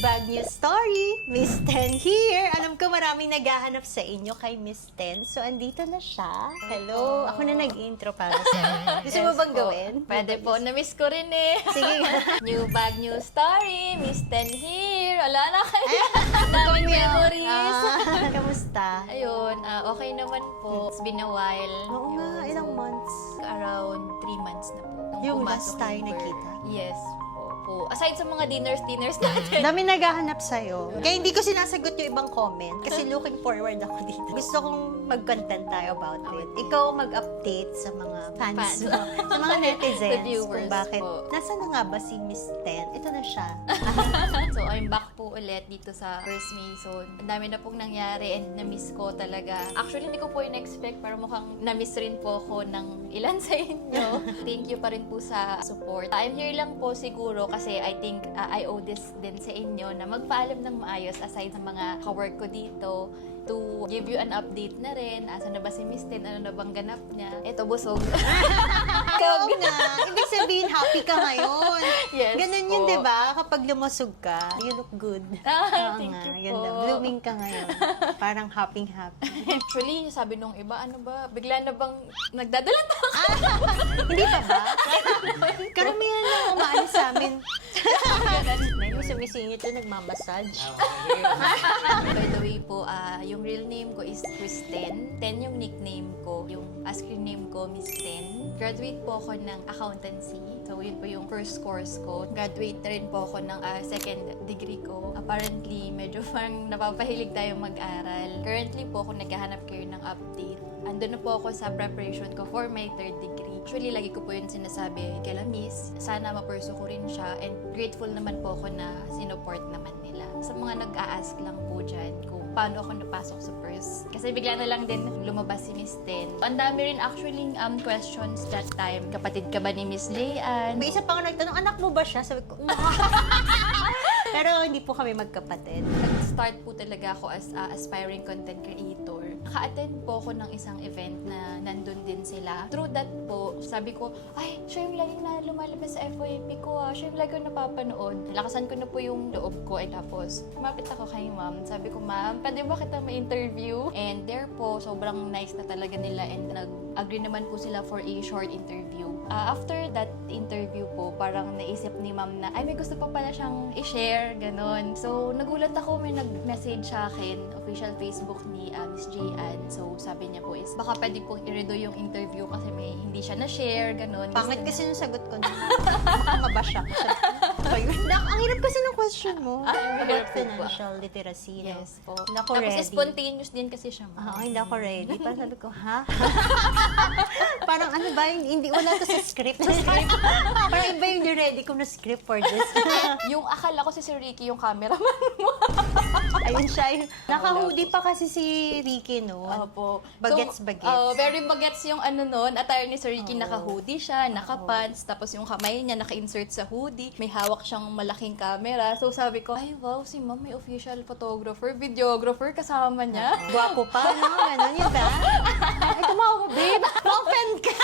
bag new story! Miss Ten here! Alam ko maraming naghahanap sa inyo kay Miss Ten. So, andito na siya. Hello! Ako na nag-intro para sa Gusto mo bang gawin? Pwede po. Na-miss ko rin eh. Sige nga. New bag, new story. Miss Ten here. Wala na kayo. Daming memories. Kamusta? Ayun, okay naman po. It's been a while. Oo nga, ilang months. Around 3 months na po. Nung Yung pumasok last tayo yung work. nakita. Yes po. Aside sa mga dinners natin. Dami naghahanap sa'yo. Kaya hindi ko sinasagot yung ibang comment kasi looking forward ako dito. Gusto kong mag-content tayo about it. Ikaw mag-update sa mga fans mo, sa mga netizens, Sa viewers kung bakit. po. Nasaan na nga ba si Miss Ten? Ito na siya. So, I'm back po ulit dito sa First Mason. Ang dami na pong nangyari and na-miss ko talaga. Actually, hindi ko po in-expect pero mukhang na-miss rin po ako ng ilan sa inyo. Thank you pa rin po sa support. I'm here lang po siguro kasi I think I owe this din sa inyo na magpaalam ng maayos aside sa mga ka-work ko dito to give you an update na rin. Asan na ba si Miss Ten? Ano na bang ganap niya? Eto, busog. Oo nga. Ibig sabihin, happy ka ngayon. Yes Ganun yun, po. di ba? Kapag lumusog ka, you look good. Oo Thank nga, you ganda. po. Blooming ka ngayon. Parang happy. Actually, sabi nung iba, ano ba, bigla na bang nagdadala na ako? Hindi pa ba? Karamihan lang umaano sa amin. May sumisingit to, nagmamassage. By the way po, yung real name ko is Kristen. Ten yung nickname ko. Yung screen name ko, Miss Ten. Graduate po ako ng accountancy. So, yun po yung first course ko. Graduate na rin po ako ng second degree ko. Apparently, medyo parang napapahilig tayo mag-aral. Currently po, kung naghahanap kayo ng update, andun na po ako sa preparation ko for my third degree. Actually, lagi ko po yun sinasabi kay Miss. Sana ma-pursue ko rin siya and grateful naman po ako na sinuport naman nila. Sa mga nag-a-ask lang po dyan kung paano ako napasok sa first. Kasi bigla na lang din lumabas si Miss Ten. Ang dami rin actually questions that time. Kapatid ka ba ni Miss Leanne? May isa pa nga nagtanong, anak mo ba siya? Sabi ko, pero hindi po kami magkapatid. Nag-start po talaga ako as aspiring content creator. Naka-attend po ako ng isang event na nandun din sila. Through that po, sabi ko, ay, siya yung laging na lumalabas sa FYP ko Siya yung lagi ko napapanood. Lakasan ko na po yung loob ko. At tapos, kumapit ako kay ma'am. Sabi ko, ma'am, pwede ba kita ma-interview? And there po, sobrang nice na talaga nila and nag-agree naman po sila for a short interview. After that interview po, parang naisip ni ma'am na, ay, may gusto pa pala siyang i-share, ganon. So, nagulat ako, may nag-message sa akin, official Facebook ni Miss J.Ann. So, sabi niya po is, baka pwede pong i-redo yung interview kasi may hindi siya na-share, ganon. Pangit kasi nung sagot ko na. Baka mabash ako. Ang hirap kasi ng question mo. Mahirap About po ba? financial literacy. No? Yes po. Hindi ako Tapos ready. spontaneous din kasi siya, ma'am. Hindi ako ready. Parang sabi ko, ha? Parang ano ba, hindi wala to sa script. Parang iba yung ready ko na script for this. Yung akala ko si Sir Ricky yung cameraman mo. Ayun siya. Naka-hoodie pa kasi si Ricky, no? Opo. Bagets. Very bagets yung ano nun. Attire ni Sir Ricky, naka-hoodie siya, naka-pants, tapos yung kamay niya naka-insert sa hoodie. May hawak siyang malaking camera. So sabi ko, ay wow, si ma'am may official photographer, videographer kasama niya. Gwapo pa, no? Ganon yun ba? Ay, tumawa, babe. Ma-offend ka.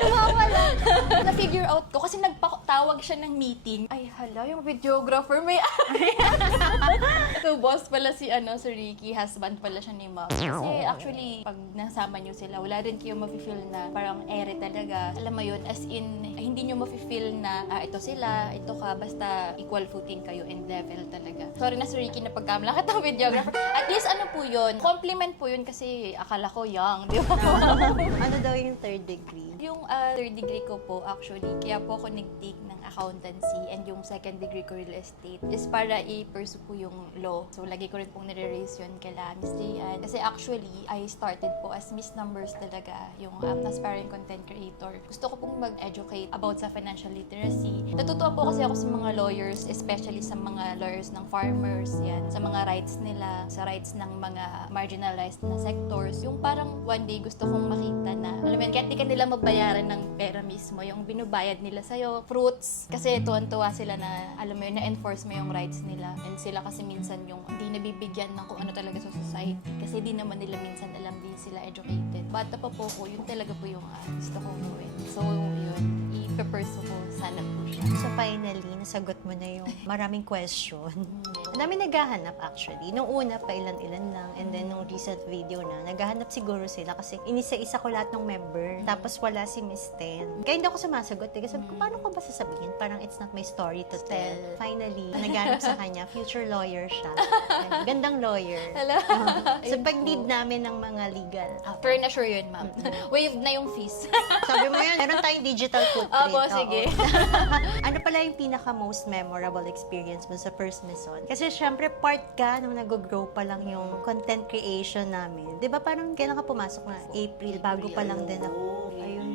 Tumawa lang. Na-figure out ko kasi nagpatawag siya ng meeting. Ay hala, yung videographer may So boss pala si Sir Ricky, husband pala siya ni ma'am. Kasi actually, pag nasama niyo sila, wala rin kayo mafe-feel na parang ere talaga. Alam mo yun, as in, hindi niyo mafe-feel na ito sila, ito ka, basta equal footing kayo and level talaga. Sorry na Sir Ricky na pagkamala ka ng videographer. At least ano po yun, compliment po yun kasi akala ko young, di ba? Ano daw yung third degree? Yung third degree ko po actually, kaya po ako nag-take ng accountancy and yung second degree ko real estate is para i-pursue po yung law. So, lagi ko rin pong nire-raise yun kala Miss Leanne. Kasi actually, I started po as Miss Numbers talaga, yung aspiring content creator. Gusto ko pong mag-educate about sa financial literacy. Natutuwa po kasi ako sa mga lawyers, especially sa mga lawyers ng farmers, yan, sa mga rights nila, sa rights ng mga marginalized na sectors. Yung parang one day gusto kong makita na, alam mo yun, kahit di ka nila mabayaran ng pera mismo, yung binubayad nila sa'yo, fruits, kasi tuwan-tuwa sila na, alam mo yun, na-enforce mo yung rights nila. And sila kasi minsan yung hindi nabibigyan ng kung ano talaga sa society. Kasi di naman nila minsan alam, di sila educated. Bata pa po ko, yun talaga po yung gusto kong gawin. So, yun. i-pursue ko sana po siya. So finally, nasagot mo na yung maraming question. Ang dami naghahanap actually. Nung una pa ilan-ilan lang, and then nung recent video na, naghahanap siguro sila kasi inisa-isa ko lahat ng member. Tapos wala si Miss Ten. Kaya hindi ako sumasagot eh. Kasi sabi ko, paano ko ba sasabihin? Parang it's not my story to tell. Finally, naghahanap sa kanya, future lawyer siya. Gandang lawyer. Hello? So pag need namin ng mga legal. Fair na sure yun, ma'am. Wave na yung fees. Sabi mo yan, meron tayong digital footprint. Opo, sige. Ano pala yung pinaka most memorable experience mo sa First Maison? Kasi syempre part ka nung nag-grow pa lang yung content creation namin. 'Di ba parang kailan ka pumasok na? April, bago pa lang din ako. Ayun,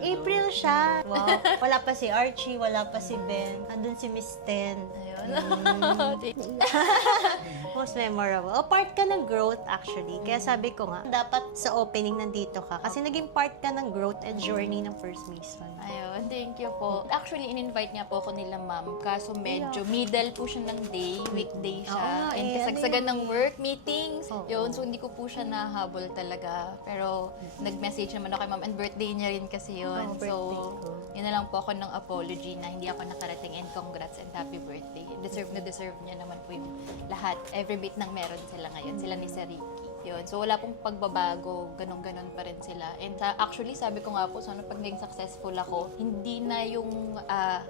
April siya. Wow. Wala pa si Archie, wala pa si Ben. Andun si Miss Ten. Ayun. Most memorable. O, part ka ng growth actually. Kaya sabi ko nga, dapat sa opening nandito ka. Kasi naging part ka ng growth and journey ng First Maison. Ayun, thank you po. Actually, in-invite niya po ako nila, ma'am. Kaso medyo middle po siya ng day, weekday siya. Oo, And eh, kasagsagan ano ng yun? work, meetings. Oo. Yun, so hindi ko po siya nahabol talaga. Pero nag-message naman ako kay ma'am and birthday niya rin kasi yun. Oo, birthday So, ko. yun na lang po ako ng apology na hindi ako nakarating and congrats and happy birthday. Deserve na deserve niya naman po yung lahat. Every bit ng meron sila ngayon. Sila ni Sir Ricky. Yun. So, wala pong pagbabago. Ganon-ganon pa rin sila. And actually, sabi ko nga po, so, pag naging successful ako, hindi na yung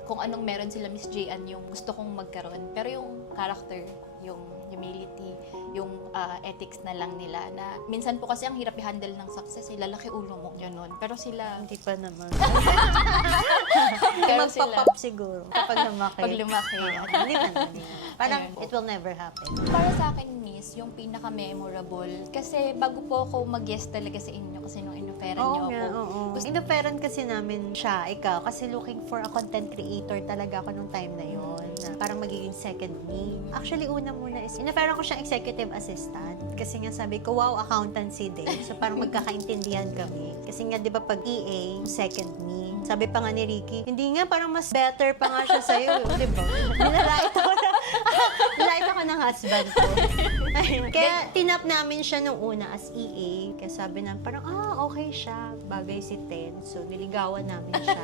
kung anong meron sila Miss J.Ann yung gusto kong magkaroon. Pero yung character, yung humility, yung ethics na lang nila na minsan po kasi ang hirap i-handle ng success, lalaki ulo mo, ganun. Pero sila, Hindi pa naman. pero sila, Magpa-pop siguro kapag lumaki. pag lumaki. Hindi pa naman. Parang Ayun po. it will never happen. Para sa akin, Miss, yung pinaka-memorable. Kasi bago po ako mag-guest talaga sa inyo, kasi nung inoferan niyo Oo nga, ako. oo. Inoferan kasi namin siya, ikaw, kasi looking for a content creator talaga ako nung time na yon, na parang magiging second me. Actually, una muna is, inoferan ko siyang executive assistant. Kasi nga sabi ko, wow, accountancy din. So parang magkakaintindihan kami. Kasi nga, di ba, pag EA, second me. Sabi pa nga ni Ricky, hindi nga, parang mas better pa nga siya sa'yo. Di ba? Nilait ako ng husband ko. Ayun. Kaya tinap namin siya nung una as EA. Kaya sabi namin, parang, okay siya. Bagay si Ten. So, niligawan namin siya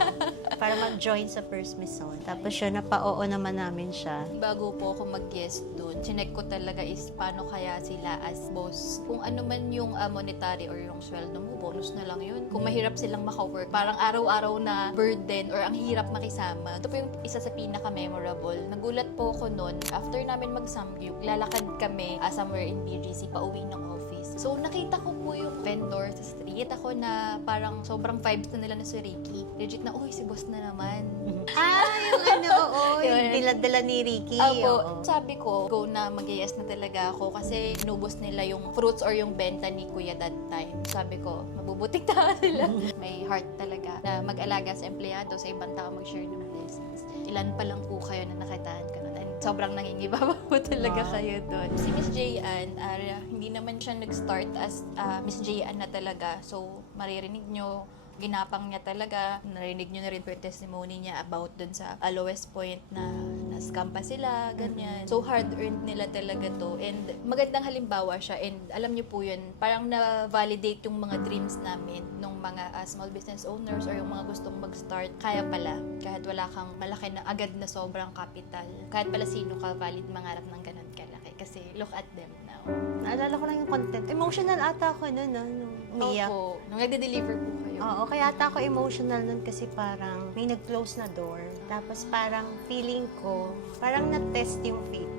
para mag-join sa First Maison. Tapos siya, napa-oo naman namin siya. Bago po ako mag-guest doon, chinek ko talaga is paano kaya sila as boss. Kung ano man yung monetary or yung sweldo mo, bonus na lang yun. Kung mahirap silang maka-work, parang araw-araw na burden or ang hirap makisama. Ito po yung isa sa pinaka-memorable. Nagulat po ako noon, after namin mag-samgyup, lalakad kami somewhere in BGC, pauwi ng office. So, nakita ko po yung vendor sa street. Ako na parang sobrang vibes na nila na si Ricky. Legit na, uy, si boss na naman. Yung ano, oo. Yung Yun. dala ni Ricky. Opo, oo. sabi ko, go na mag-yes na talaga ako kasi inubos nila yung fruits or yung benta ni Kuya that time. Sabi ko, mabubuting tao sila. May heart talaga na mag-alaga sa empleyado, sa ibang tao mag-share ng blessings. Ilan pa lang po kayo na nakitaan ko nun. And sobrang nangingibaba po talaga kayo doon. Si Miss J.Ann, hindi naman siya nag-start as Miss J.Ann na talaga. So, maririnig nyo, ginapang niya talaga. Narinig nyo na rin po yung testimony niya about dun sa lowest point na na-scam pa sila, ganyan. So, hard-earned nila talaga to. And magandang halimbawa siya. And alam niyo po yun, parang na-validate yung mga dreams namin nung mga small business owners or yung mga gustong mag-start. Kaya pala, kahit wala kang malaki na agad na sobrang capital, kahit pala sino ka, valid mangarap ng ganun kalaki. Kasi look at them now. Naalala ko lang yung content. Emotional ata ako nun, no? Nung umiyak. Opo, nung nagde-deliver po kayo. Oo, kaya ata ako emotional nun kasi parang may nag-close na door. Tapos parang feeling ko, parang na-test yung faith.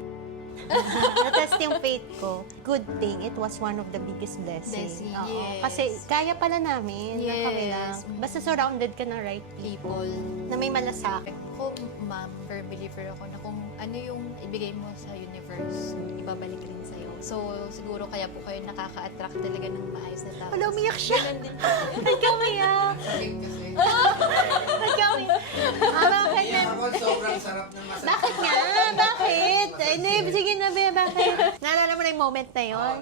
Na-test yung faith ko. Good thing, it was one of the biggest blessings. Blessing, Oo, yes. kasi kaya pala namin na kami lang. Yes. Basta surrounded ka ng right People. na may malasakit. Ako, ma'am, firm believer ako na kung ano yung ibigay mo sa universe, ibabalik rin sa'yo. So, siguro kaya po kayo nakaka-attract talaga ng maayos na tao. Wala, umiyak siya. Ganun din. Ba't ka umiyak? Ba't ka umiyak? Bakit yan? Ako sobrang sarap ng masarap. Bakit nga? Bakit? Ay, sige na, be, bakit? Naalala mo na yung moment na yun?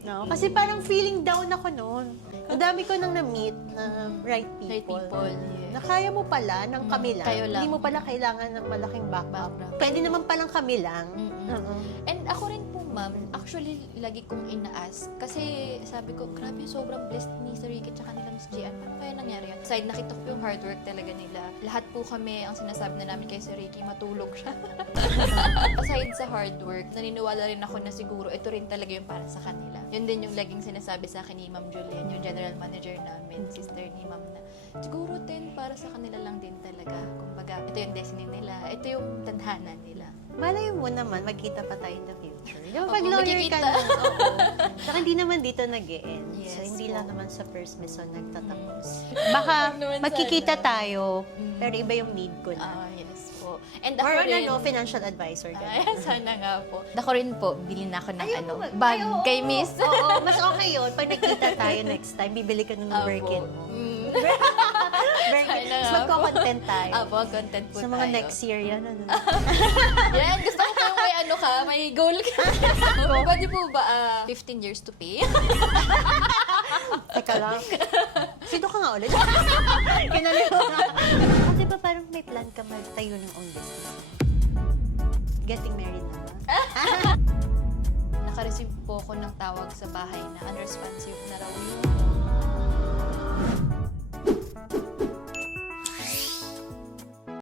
No? Kasi parang feeling down ako noon. Ang dami ko nang na-meet na right Right people. people, yes. na kaya mo pala ng kami lang. kayo lang. Hindi mo pala kailangan ng malaking backup. Background. Pwede naman palang kami lang. Mm-mm. Oo. And ako rin po, ma'am, actually, lagi kong ina-ask. Kasi sabi ko, grabe, sobrang blessed ni Sir Ricky tsaka nila Miss Gian. Paano kaya nangyari yan? Aside, nakita ko yung hard work talaga nila. Lahat po kami, ang sinasabi na namin kay Sir Ricky, matulog siya. Aside sa hard work, naniniwala rin ako na siguro ito rin talaga yung para sa kanila. Yun din yung laging sinasabi sa akin ni Ma'am Julien, yung general manager namin, sister ni Ma'am, na siguro din para sa kanila lang din talaga. Kumbaga, ito yung destiny nila, ito yung tadhana nila. Malay mo naman, magkita pa tayo in the future. Yung Opo, pag lawyer ka magkikita. na. Oo. Saka hindi naman dito nag-e-end. So, Yes hindi po. lang naman sa first mission nagtatapos. Baka Naman magkikita sana. tayo, Mm. pero iba yung need ko na. Yes po. And ako Or rin, ano, financial advisor ka. Ay, sana nga po. Ako rin po, bilhin na ako ng Ayaw mo ba? bag Ay, oo. kay Miss. Oo, mas okay yun. Pag nagkita tayo next time, bibili ka ng Apo. Birkin mo. Birkin. Sana Mas nga po. magko-content tayo. Apo, content po Sa mga tayo. next year yan. Ano. Yan, gusto ko po yung may ano ka, may goal ka. Pwede po ba 15 years to pay? Teka lang. Sino ka nga ulit? Kinalimutan na. Kasi ba parang may plan ka magtayo ng own business? Getting married na ba? Naka-receive po ako ng tawag sa bahay na unresponsive na raw yung